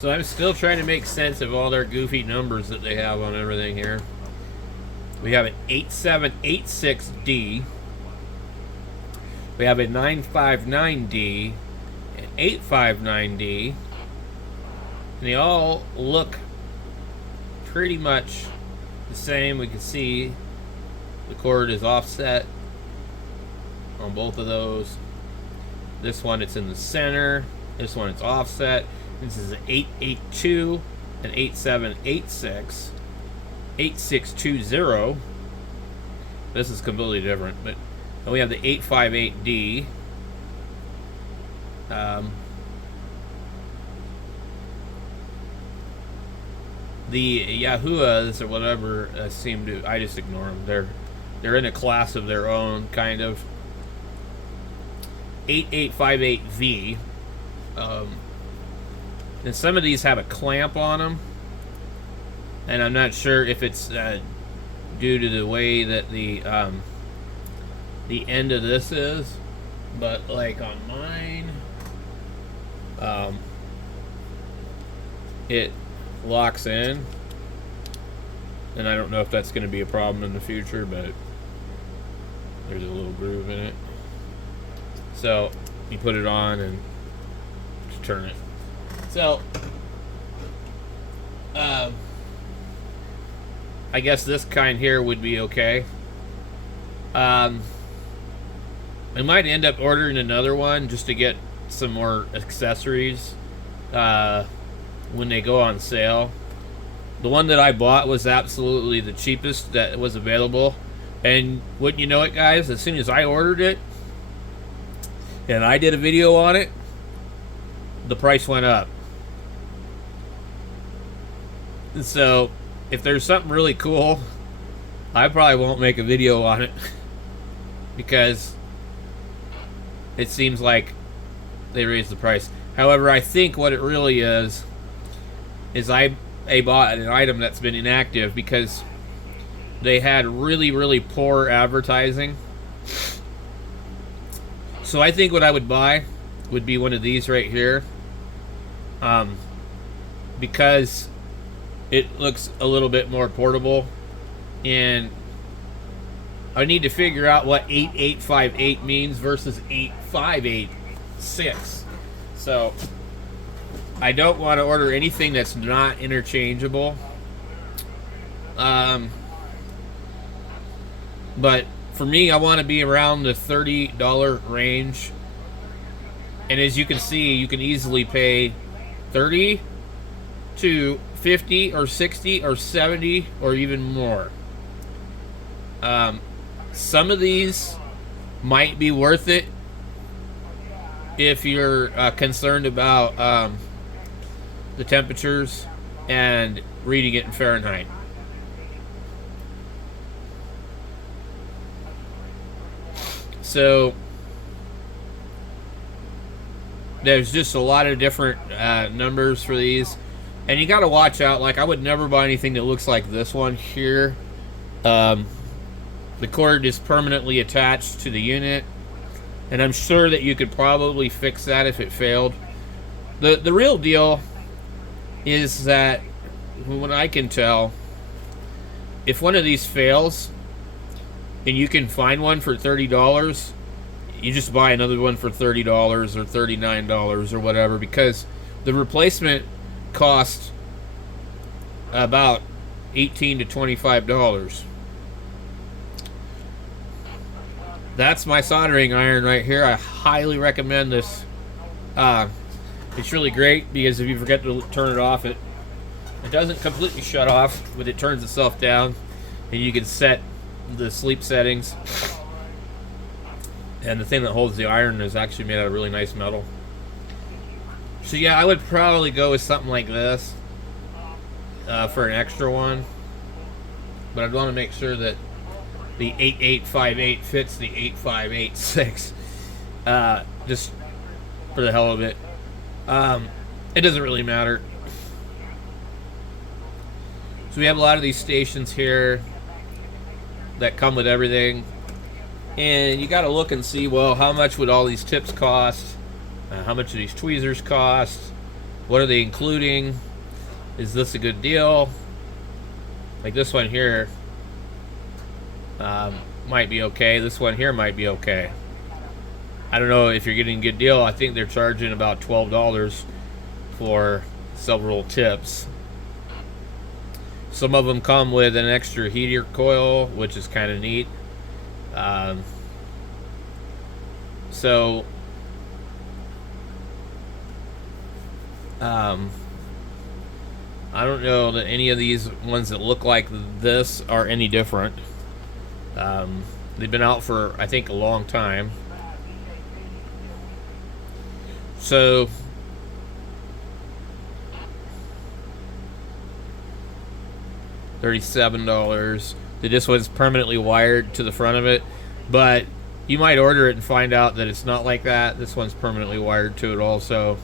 So I'm still trying to make sense of all their goofy numbers that they have on everything here. We have an 8786D. We have a 959D, an 859D. And they all look pretty much the same. We can see the cord is offset on both of those. This one, it's in the center. This one, it's offset. This is an 882, an 8786, 8620. This is completely different, but then we have the 858D. The Yahuas or whatever seem to, I just ignore them. They're in a class of their own, kind of. 8858V. And some of these have a clamp on them, and I'm not sure if it's due to the way that the end of this is, but like on mine, it locks in, and I don't know if that's going to be a problem in the future, but there's a little groove in it. So you put it on and just turn it. So, I guess this kind here would be okay. I might end up ordering another one just to get some more accessories when they go on sale. The one that I bought was absolutely the cheapest that was available. And wouldn't you know it, guys, as soon as I ordered it and I did a video on it, the price went up. So, if there's something really cool, I probably won't make a video on it because it seems like they raised the price. However, I think what it really is I bought an item that's been inactive because they had really, really poor advertising. So I think what I would buy would be one of these right here, because it looks a little bit more portable, and I need to figure out what 8858 means versus 8586. So I don't want to order anything that's not interchangeable. But for me, I want to be around the $30 range. And as you can see, you can easily pay 30 to 50 or 60 or 70 or even more. Some of these might be worth it if you're concerned about the temperatures and reading it in Fahrenheit. So there's just a lot of different numbers for these, and you got to watch out. Like, I would never buy anything that looks like this one here. The cord is permanently attached to the unit, and I'm sure that you could probably fix that if it failed. The real deal is that, from what I can tell, if one of these fails and you can find one for $30, you just buy another one for $30 or $39 or whatever, because the replacement costs about $18 to $25. That's my soldering iron right here. I highly recommend this. It's really great because if you forget to turn it off, it doesn't completely shut off, but it turns itself down, and you can set the sleep settings. And the thing that holds the iron is actually made out of really nice metal. So yeah, I would probably go with something like this for an extra one. But I'd want to make sure that the 8858 fits the 8586. Just for the hell of it. It doesn't really matter. So we have a lot of these stations here that come with everything. And you got to look and see, well, how much would all these tips cost? How much do these tweezers cost? What are they including? Is this a good deal? Like this one here might be okay. This one here might be okay. I don't know if you're getting a good deal. I think they're charging about $12 for several tips. Some of them come with an extra heater coil, which is kind of neat. So I don't know that any of these ones that look like this are any different. They've been out for, I think, a long time. So $37. This one's permanently wired to the front of it, but you might order it and find out that it's not like that. This one's permanently wired to it also.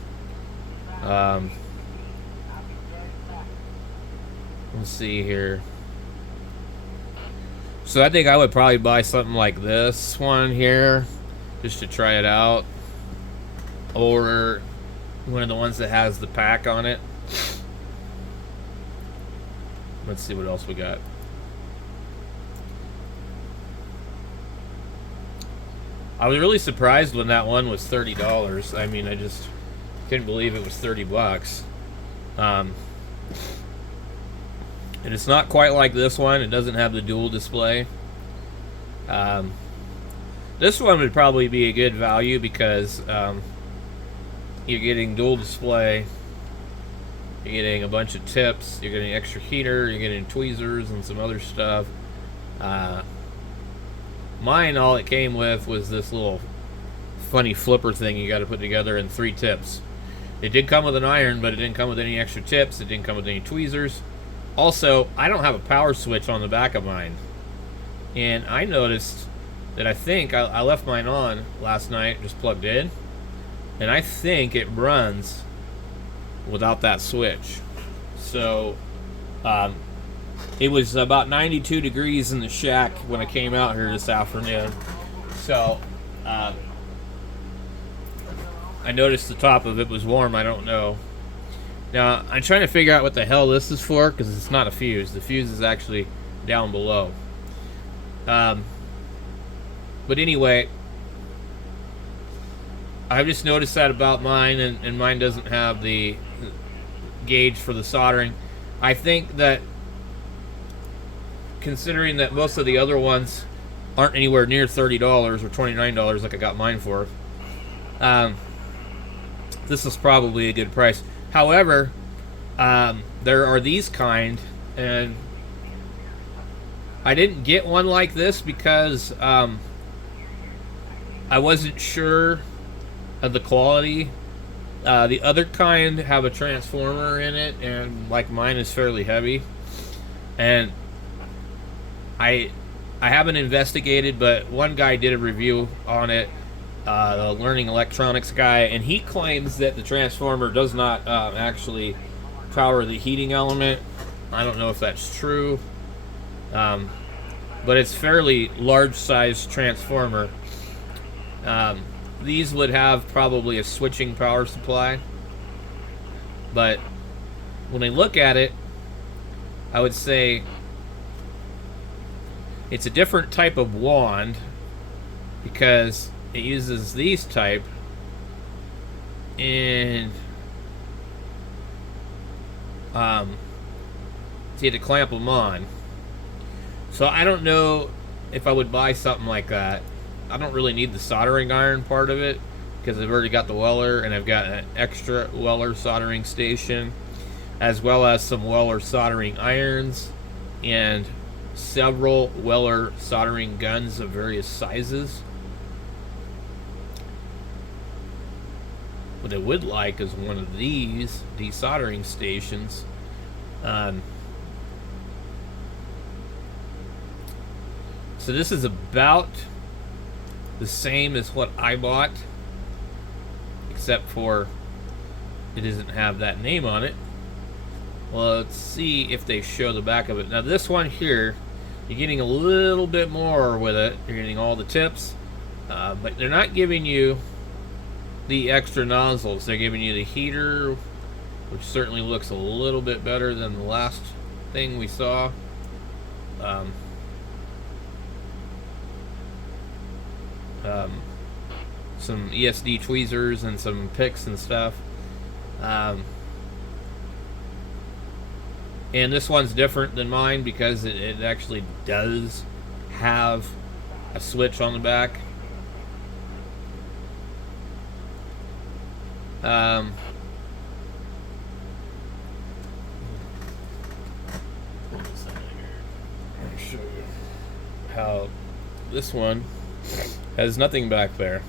Let's see here. So I think I would probably buy something like this one here just to try it out, or one of the ones that has the pack on it. Let's see what else we got. I was really surprised when that one was $30. I mean, I just couldn't believe it was 30 bucks. And it's not quite like this one. It doesn't have the dual display. This one would probably be a good value because you're getting dual display, you're getting a bunch of tips, you're getting extra heater, you're getting tweezers and some other stuff. Mine, all it came with was this little funny flipper thing you got to put together and 3 tips. It did come with an iron, but it didn't come with any extra tips. It didn't come with any tweezers. Also, I don't have a power switch on the back of mine. And I noticed that I think I left mine on last night, just plugged in, and I think it runs without that switch. So it was about 92 degrees in the shack when I came out here this afternoon. So I noticed the top of it was warm. I don't know. Now I'm trying to figure out what the hell this is for, because it's not a fuse. The fuse is actually down below. But anyway, I've just noticed that about mine, and mine doesn't have the gauge for the soldering. I think that, considering that most of the other ones aren't anywhere near $30 or $29 like I got mine for, this is probably a good price. However, there are these kind, and I didn't get one like this because I wasn't sure of the quality. The other kind have a transformer in it, and like mine is fairly heavy. And I haven't investigated, but one guy did a review on it, the Learning Electronics guy, and he claims that the transformer does not actually power the heating element. I don't know if that's true, but it's fairly large size transformer. These would have probably a switching power supply, but when I look at it, I would say it's a different type of wand because it uses these type, and so you had to clamp them on. So I don't know if I would buy something like that. I don't really need the soldering iron part of it because I've already got the Weller, and I've got an extra Weller soldering station, as well as some Weller soldering irons and several Weller soldering guns of various sizes. What I would like is one of these desoldering stations. So this is about the same as what I bought, except for it doesn't have that name on it. Well, let's see if they show the back of it. Now this one here, you're getting a little bit more with it. You're getting all the tips, but they're not giving you the extra nozzles. They're giving you the heater which certainly looks a little bit better than the last thing we saw. Some ESD tweezers and some picks and stuff. And this one's different than mine because it actually does have a switch on the back. I'll show you how this one has nothing back there.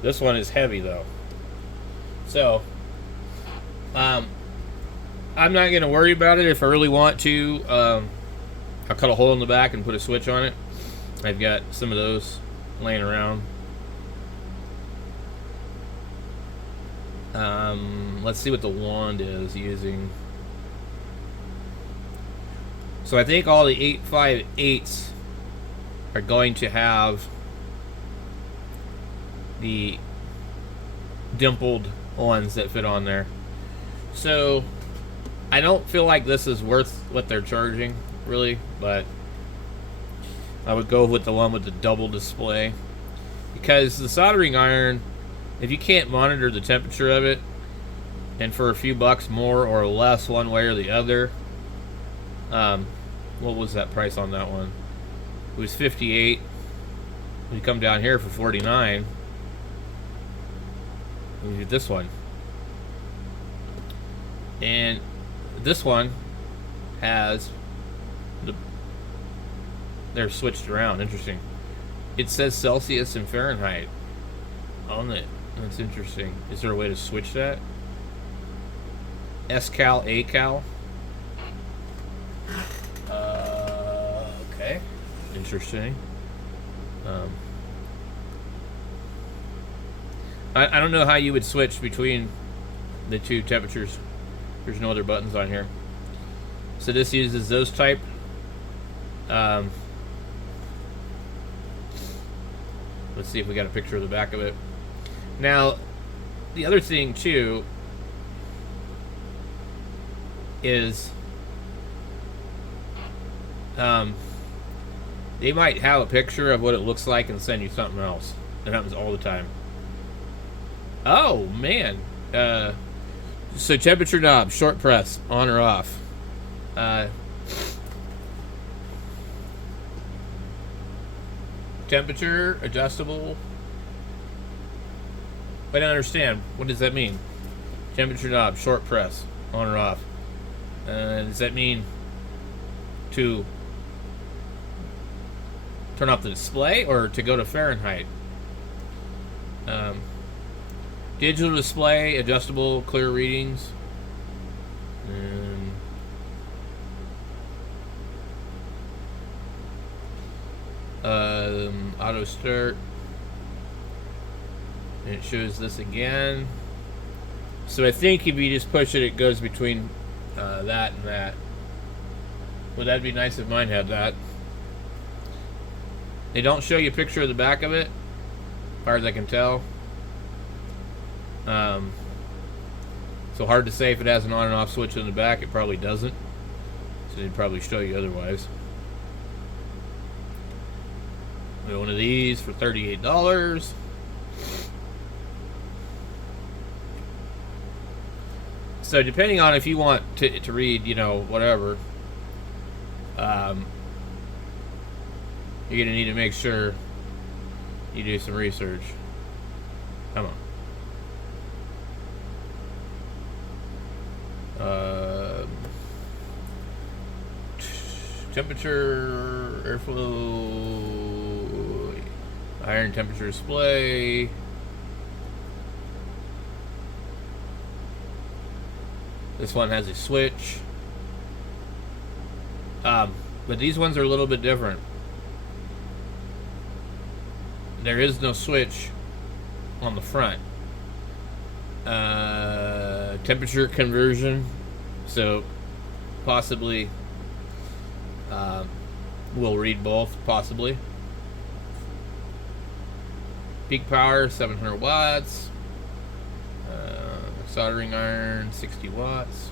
This one is heavy though. So, I'm not going to worry about it. If I really want to, I'll cut a hole in the back and put a switch on it. I've got some of those laying around. Let's see what the wand is using. So I think all the 858s are going to have the dimpled ones that fit on there. So I don't feel like this is worth what they're charging, really, but I would go with the one with the double display, because the soldering iron, if you can't monitor the temperature of it, and for a few bucks more or less one way or the other, what was that price on that one? It was $58. We come down here for $49. We do this one, and this one has they're switched around. Interesting. It says Celsius and Fahrenheit on it. That's interesting. Is there a way to switch that? S-cal, A-cal. Okay. Interesting. I don't know how you would switch between the two temperatures. There's no other buttons on here. So this uses those type. Let's see if we got a picture of the back of it. Now, the other thing too is they might have a picture of what it looks like and send you something else. That happens all the time. Oh man. So temperature knob, short press, on or off. Temperature adjustable. I don't understand. What does that mean? Temperature knob, short press, on or off. Does that mean to turn off the display or to go to Fahrenheit? Digital display, adjustable, clear readings. Auto start. And it shows this again. So I think if you just push it, it goes between that and that. Well, that'd be nice if mine had that. They don't show you a picture of the back of it, as far as I can tell. So hard to say if it has an on and off switch in the back. It probably doesn't. So they'd probably show you otherwise. One of these for $38. So depending on if you want to read, you know, whatever, you're gonna need to make sure you do some research. Come on. Temperature, airflow, iron temperature display. This one has a switch. But these ones are a little bit different. There is no switch on the front. Temperature conversion, so possibly we'll read both, possibly. Peak power 700 watts. Soldering iron, 60 watts.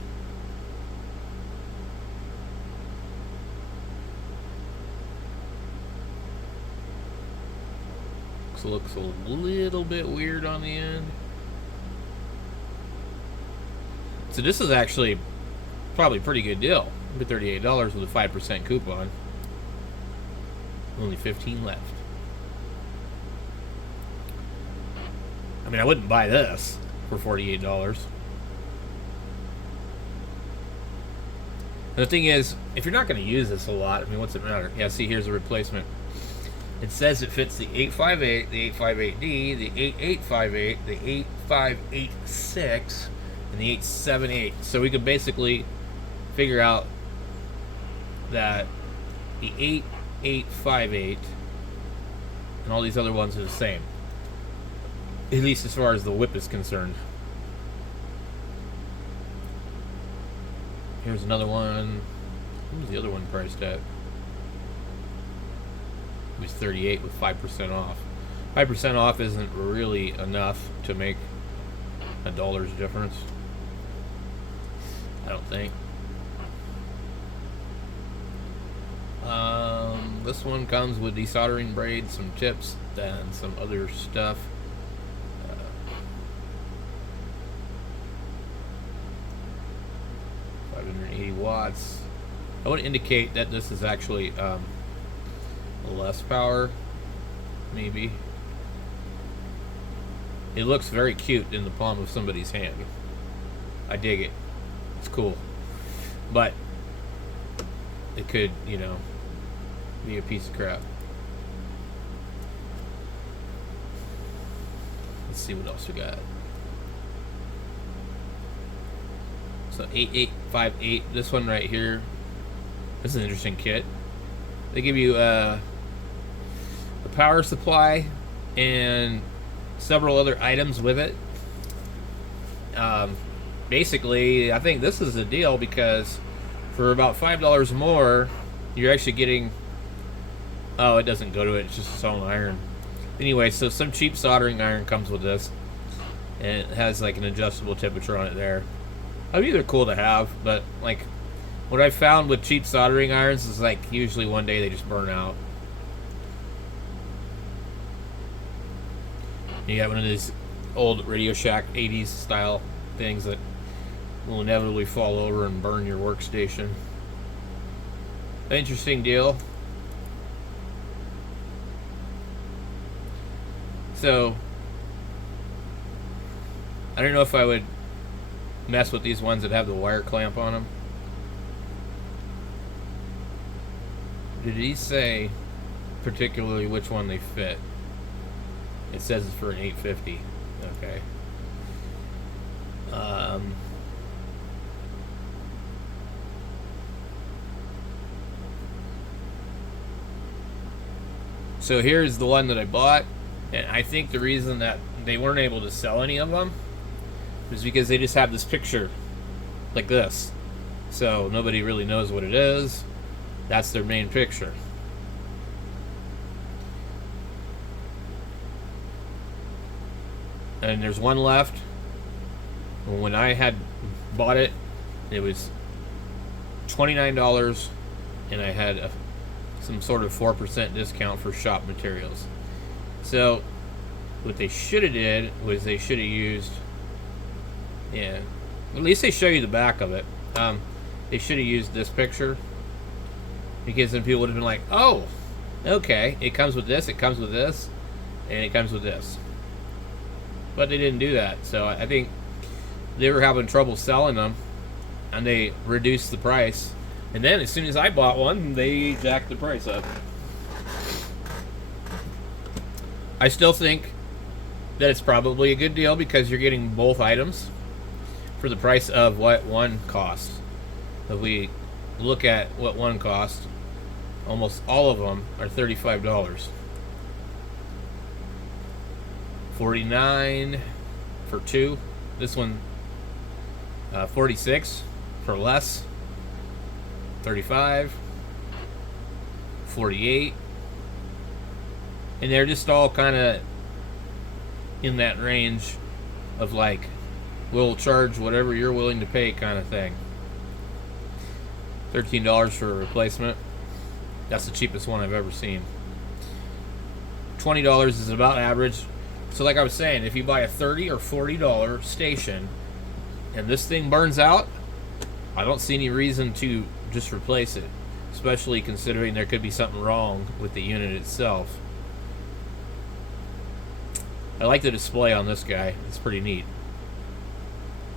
Looks a little bit weird on the end. So this is actually probably a pretty good deal. $38 with a 5% coupon. Only 15 left. I mean, I wouldn't buy this for $48. The thing is, if you're not going to use this a lot, I mean, what's it matter? Yeah, see, here's a replacement. It says it fits the 858, the 858D, the 8858, the 8586, and the 878. So we could basically figure out that the 8858 and all these other ones are the same. At least as far as the whip is concerned. Here's another one. What was the other one priced at? It was 38 with 5% off. 5% off isn't really enough to make a dollar's difference. I don't think. This one comes with desoldering braids, some tips, and some other stuff. 580 watts. I would indicate that this is actually less power, maybe. It looks very cute in the palm of somebody's hand. I dig it. It's cool. But it could, you know, be a piece of crap. Let's see what else we got. So 8858, this one right here. This is an interesting kit. They give you a power supply and several other items with it. Basically, I think this is a deal because for about $5 more, you're actually getting... Oh, it doesn't go to it. It's just its own iron. Anyway, so some cheap soldering iron comes with this. And it has like an adjustable temperature on it there. That'd be either cool to have, but like what I found with cheap soldering irons is like usually one day they just burn out. You got one of these old Radio Shack 80s style things that will inevitably fall over and burn your workstation. Interesting deal. So I don't know if I would mess with these ones that have the wire clamp on them. Did he say particularly which one they fit? It says it's for an 850. Okay. So here's the one that I bought, and I think the reason that they weren't able to sell any of them is because they just have this picture like this. So nobody really knows what it is. That's their main picture. And there's one left. When I had bought it, it was $29, and I had some sort of 4% discount for shop materials. So what they should have did was they should have used, yeah, at least they show you the back of it. They should have used this picture, because then people would have been like, oh, okay, it comes with this, it comes with this, and it comes with this. But they didn't do that, so I think they were having trouble selling them, and they reduced the price. And then as soon as I bought one, they jacked the price up. I still think that it's probably a good deal because you're getting both items for the price of what one costs. If we look at what one costs, almost all of them are $35. $49 for two. This one, $46 for less. $35, $48, and they're just all kind of in that range of like we'll charge whatever you're willing to pay, kind of thing. $13 for a replacement. That's the cheapest one I've ever seen. $20 is about average. So like I was saying, if you buy a $30 or $40 station and this thing burns out, I don't see any reason to just replace it, especially considering there could be something wrong with the unit itself. I like the display on this guy. It's pretty neat.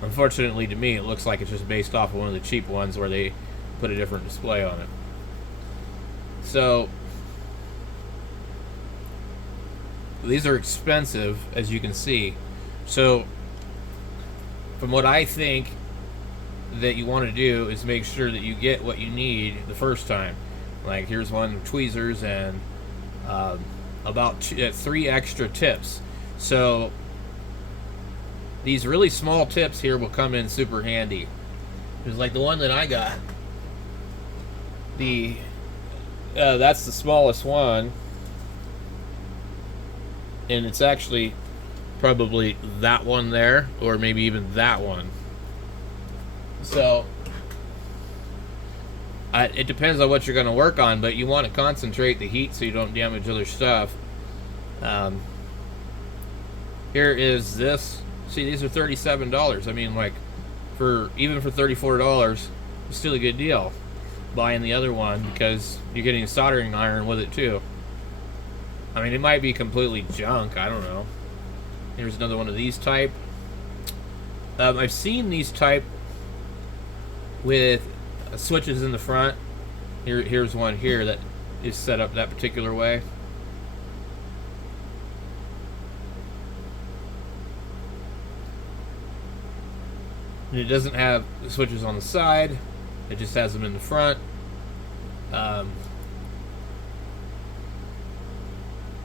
Unfortunately to me, it looks like it's just based off of one of the cheap ones where they put a different display on it. So these are expensive, as you can see. So from what I think that you want to do is make sure that you get what you need the first time. Like here's one of tweezers and about 3 extra tips. So these really small tips here will come in super handy. It's like the one that I got. That's the smallest one, and it's actually probably that one there, or maybe even that one. So it depends on what you're going to work on, but you want to concentrate the heat so you don't damage other stuff. Here is this. See, these are $37. I mean, like, even for $34, it's still a good deal. Buying the other one because you're getting a soldering iron with it too. I mean, it might be completely junk. I don't know. Here's another one of these type. I've seen these type with switches in the front. Here's one here that is set up that particular way. And it doesn't have the switches on the side. It just has them in the front. But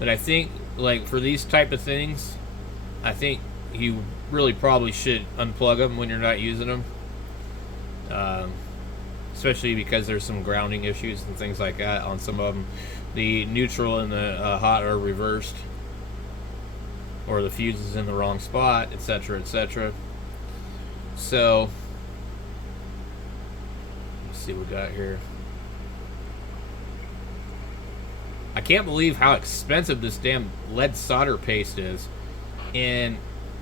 I think, like, for these type of things, I think you really probably should unplug them when you're not using them. Especially because there's some grounding issues and things like that on some of them. The neutral and the hot are reversed, or the fuse is in the wrong spot, etc., etc. So let's see what we got here. I can't believe how expensive this damn lead solder paste is, and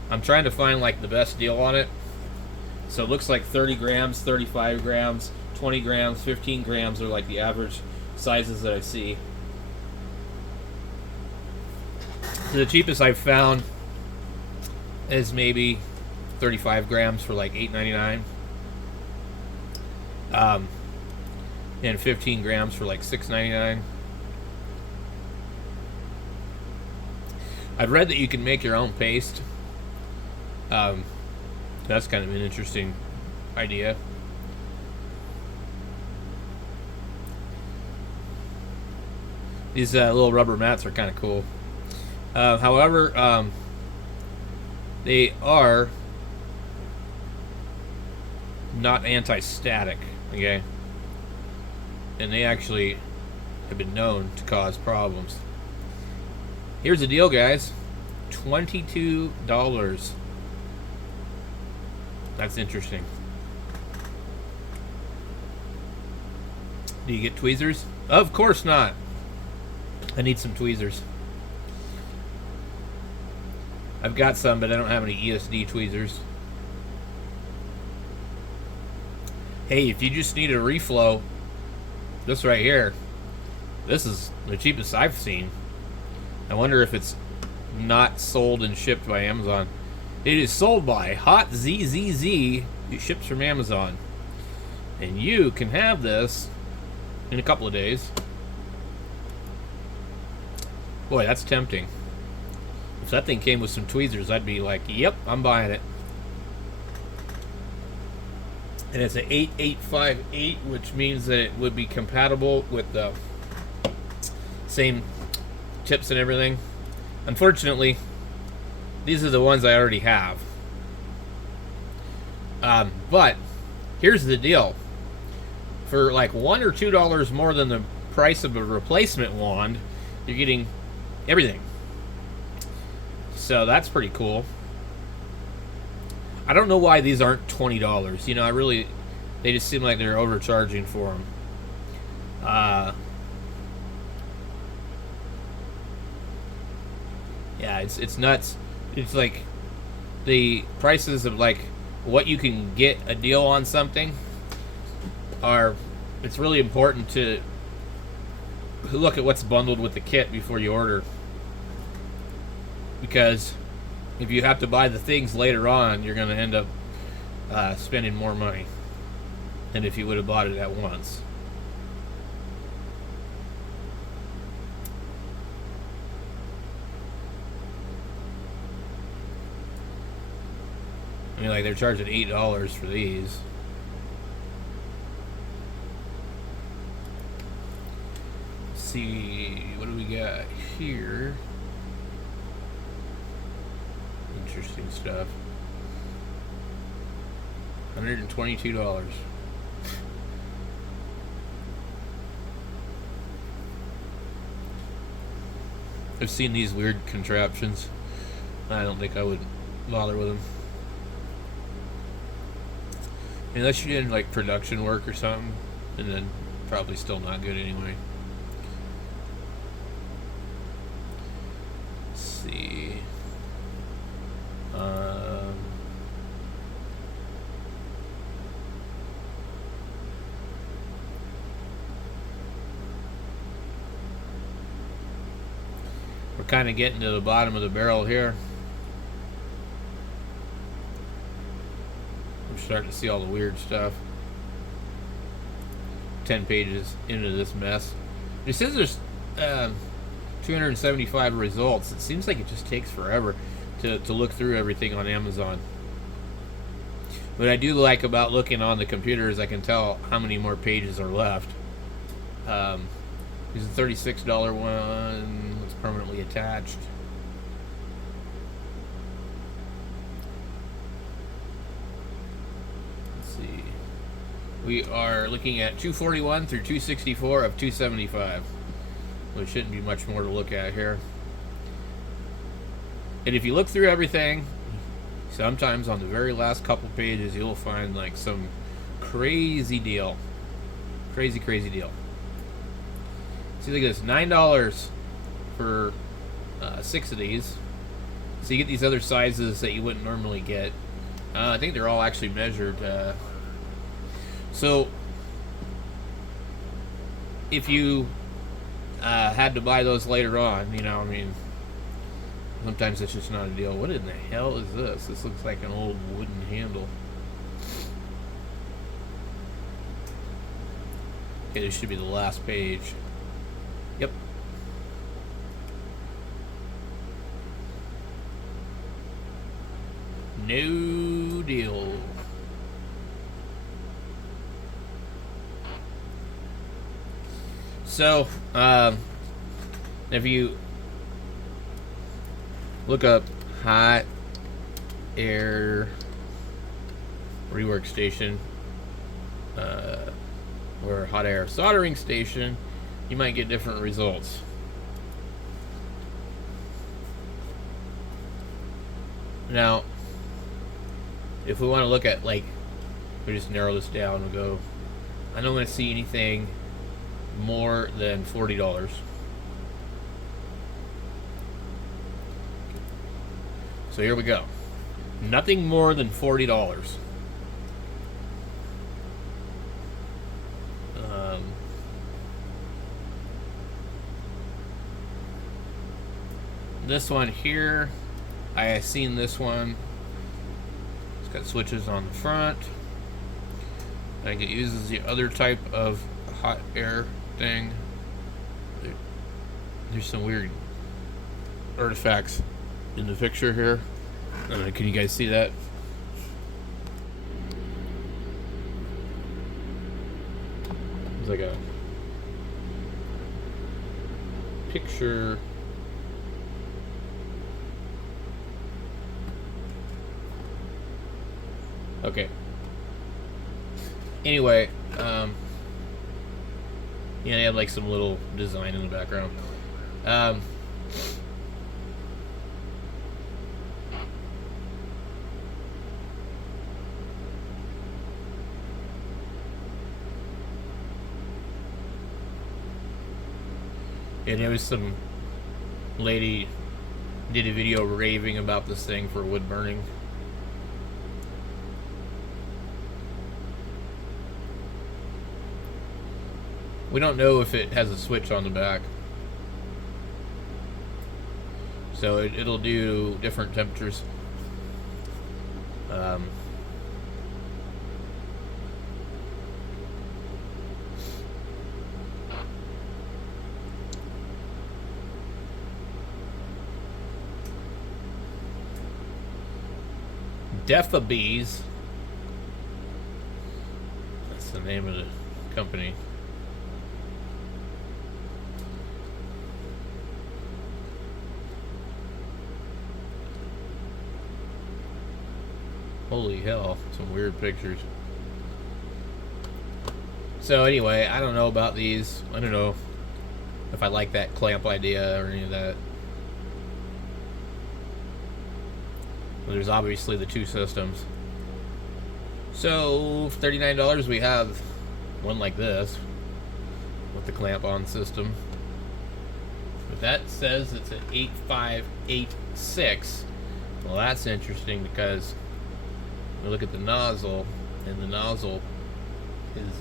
I'm trying to find like the best deal on it. So it looks like 30 grams, 35 grams, 20 grams, 15 grams are like the average sizes that I see. So the cheapest I've found is maybe 35 grams for like $8.99, and 15 grams for like $6.99. I've read that you can make your own paste. That's kind of an interesting idea. These little rubber mats are kind of cool. However, they are not anti-static, okay? And they actually have been known to cause problems. Here's the deal, guys. $22. That's interesting. Do you get tweezers? Of course not. I need some tweezers. I've got some, but I don't have any ESD tweezers. Hey, if you just need a reflow, this right here, this is the cheapest I've seen. I wonder if it's not sold and shipped by Amazon. It is sold by Hot ZZZ. It ships from Amazon. And you can have this in a couple of days. Boy, that's tempting. If that thing came with some tweezers, I'd be like, yep, I'm buying it. And it's an 8858, which means that it would be compatible with the same tips and everything. Unfortunately, these are the ones I already have. But here's the deal. For like $1 or $2 more than the price of a replacement wand, you're getting everything. So that's pretty cool. I don't know why these aren't $20. You know, they just seem like they're overcharging for them. Yeah, it's nuts. It's like the prices of like what you can get a deal on something are. It's really important to look at what's bundled with the kit before you order, because if you have to buy the things later on, you're going to end up spending more money than if you would have bought it at once. I mean, like, they're charging $8 for these. Let's see, what do we got here? Interesting stuff. $122. I've seen these weird contraptions. I don't think I would bother with them. Unless you're doing like production work or something, and then probably still not good anyway. Let's see. We're kind of getting to the bottom of the barrel here. I'm starting to see all the weird stuff. 10 pages into this mess. It says there's 275 results. It seems like it just takes forever to look through everything on Amazon. What I do like about looking on the computer is I can tell how many more pages are left. There's a $36 one that's permanently attached. Let's see. We are looking at 241 through 264 of 275. There shouldn't be much more to look at here. And if you look through everything, sometimes on the very last couple pages you'll find like some crazy deal. Crazy deal. See, look at this, $9 for 6 of these. So you get these other sizes that you wouldn't normally get. I think they're all actually measured. So if you had to buy those later on, you know, I mean, sometimes it's just not a deal. What in the hell is this? This looks like an old wooden handle. Okay, this should be the last page. Yep. No deal. So, if you look up hot air rework station or hot air soldering station, you might get different results. Now, if we want to look at, like, we just narrow this down and go, I don't want to see anything more than $40. So here we go. Nothing more than $40. This one here, I have seen this one. It's got switches on the front. I think it uses the other type of hot air thing. There's some weird artifacts in the picture here. Can you guys see that? It's like a picture. Okay. Anyway, yeah, they have like some little design in the background. And it was some lady did a video raving about this thing for wood burning. We don't know if it has a switch on the back. So it'll do different temperatures. Defabees. That's the name of the company. Holy hell, some weird pictures. So anyway, I don't know about these. I don't know if I like that clamp idea or any of that. Well, there's obviously the two systems. So, for $39 we have one like this with the clamp on system. But that says it's an 8586. Well, that's interesting because we look at the nozzle, and the nozzle is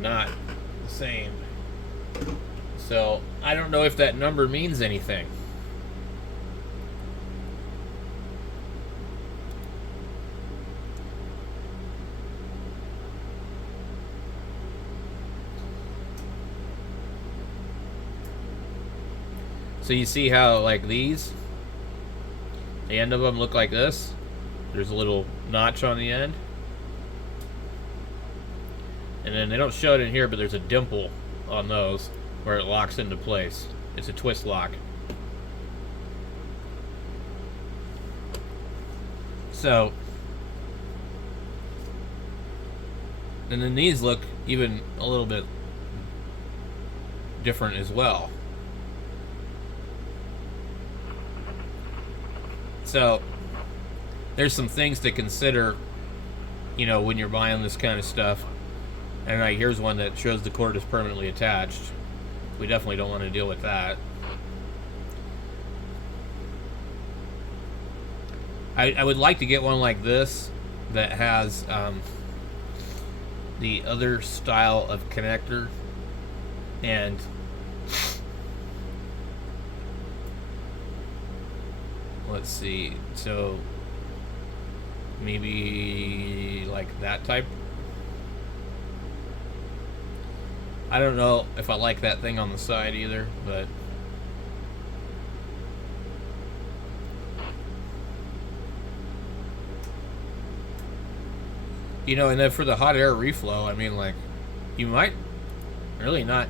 not the same. So I don't know if that number means anything. So you see how, like, these, the end of them look like this. There's a little notch on the end. And then they don't show it in here, but there's a dimple on those where it locks into place. It's a twist lock. So, and then these look even a little bit different as well. So, there's some things to consider, you know, when you're buying this kind of stuff. And here's one that shows the cord is permanently attached. We definitely don't want to deal with that. I would like to get one like this that has the other style of connector, and let's see, so maybe like that type. I don't know if I like that thing on the side either, but you know, and then for the hot air reflow, I mean, like, you might really not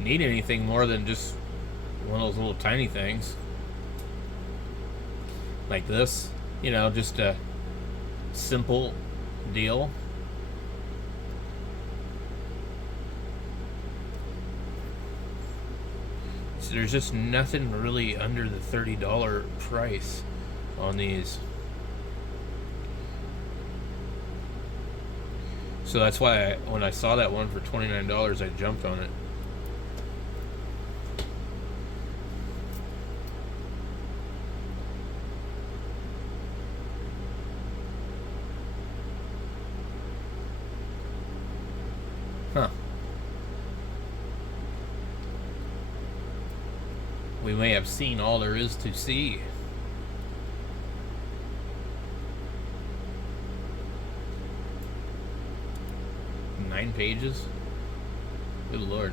need anything more than just one of those little tiny things like this, you know, just a simple deal. So there's just nothing really under the $30 price on these. So that's why when I saw that one for $29, I jumped on it. Huh. We may have seen all there is to see. Pages. Good Lord.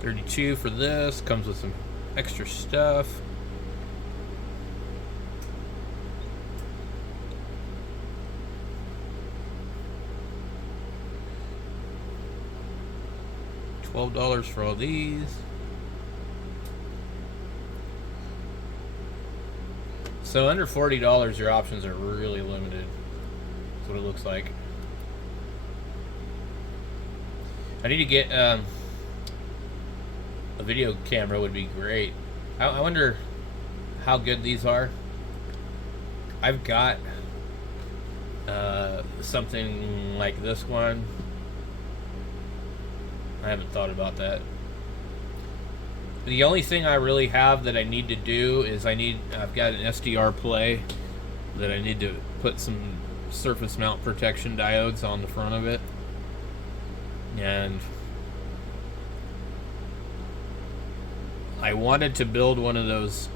32 for this. Comes with some extra stuff. $12 for all these. So under $40, your options are really limited. That's what it looks like. I need to get a video camera would be great. I wonder how good these are. I've got something like this one. I haven't thought about that. The only thing I really have that I need to do is I've got an SDR play that I need to put some surface mount protection diodes on the front of it. And I wanted to build one of those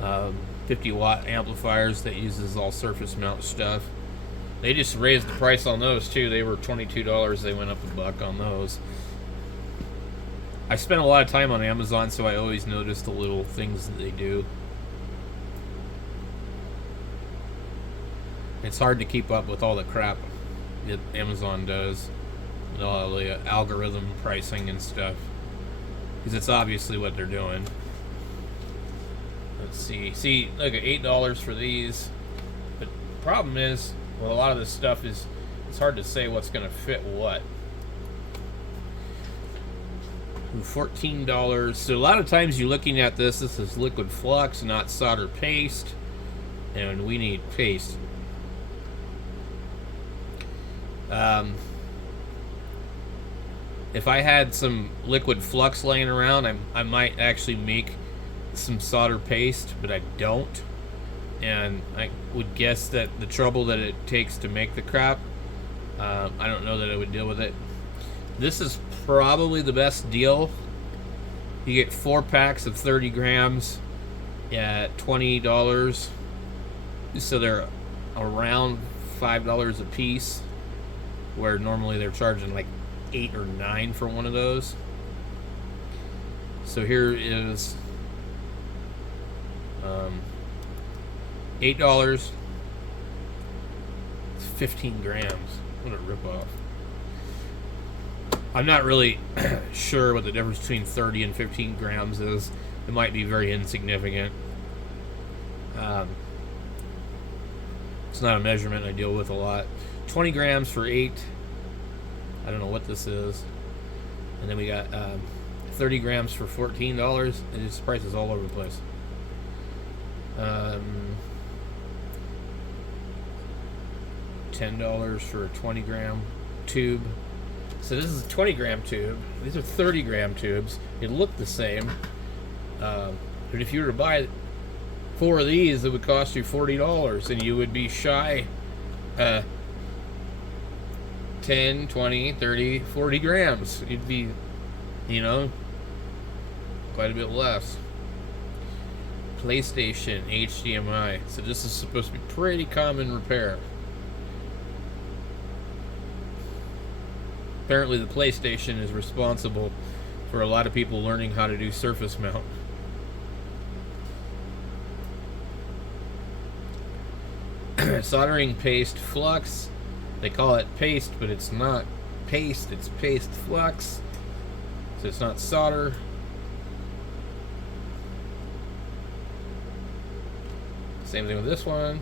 50-watt amplifiers that uses all surface mount stuff. They just raised the price on those too. They were $22. They went up $1 on those. I spent a lot of time on Amazon, so I always notice the little things that they do. It's hard to keep up with all the crap that Amazon does, with all the algorithm pricing and stuff, because it's obviously what they're doing. Let's see. See, look at $8 for these. But the problem is, well, a lot of this stuff is, it's hard to say what's going to fit what. $14. So a lot of times you're looking at this is liquid flux, not solder paste, and we need paste. If I had some liquid flux laying around, I might actually make some solder paste, but I don't. And I would guess that the trouble that it takes to make the crap, I don't know that I would deal with it. This is probably the best deal. You get 4 packs of 30 grams at $20. So they're around $5 a piece, where normally they're charging like 8 or 9 for one of those. So here is $8. It's 15 grams. What a ripoff. I'm not really sure what the difference between 30 and 15 grams is. It might be very insignificant. It's not a measurement I deal with a lot. 20 grams for 8. I don't know what this is. And then we got 30 grams for $14. And its price is all over the place. $10 for a 20 gram tube. So this is a 20 gram tube. These are 30 gram tubes. They look the same. But if you were to buy 4 of these, it would cost you $40, and you would be shy 10, 20, 30, 40 grams. You'd be, you know, quite a bit less. PlayStation HDMI. So this is supposed to be pretty common repair. Apparently the PlayStation is responsible for a lot of people learning how to do surface mount. Soldering paste flux. They call it paste, but it's not paste, it's paste flux. So it's not solder. Same thing with this one.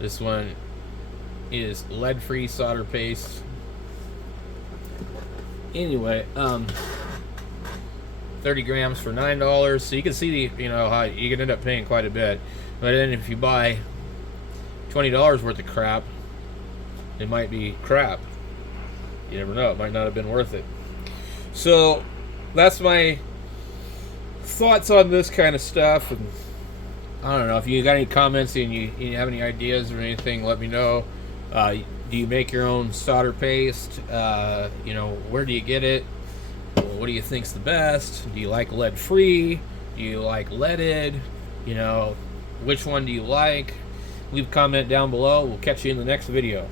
This one is lead-free solder paste. Anyway, 30 grams for $9. So you can see the, you know, how you can end up paying quite a bit. But then if you buy $20 worth of crap, it might be crap. You never know. It might not have been worth it. So that's my thoughts on this kind of stuff. And I don't know if you got any comments and you have any ideas or anything, let me know. Do you make your own solder paste? You know, where do you get it? What do you think's the best? Do you like lead-free? Do you like leaded? You know, which one do you like? Leave a comment down below. We'll catch you in the next video.